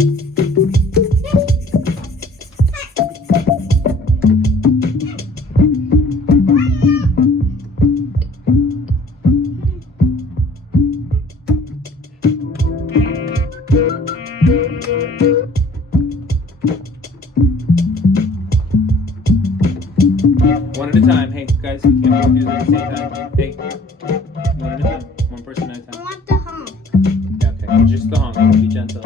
One at a time. Hey, guys, we can't both do this at the same time. Hey, one at a time. One person at a I time. want the honk. Yeah, okay. Just the honk. Be gentle.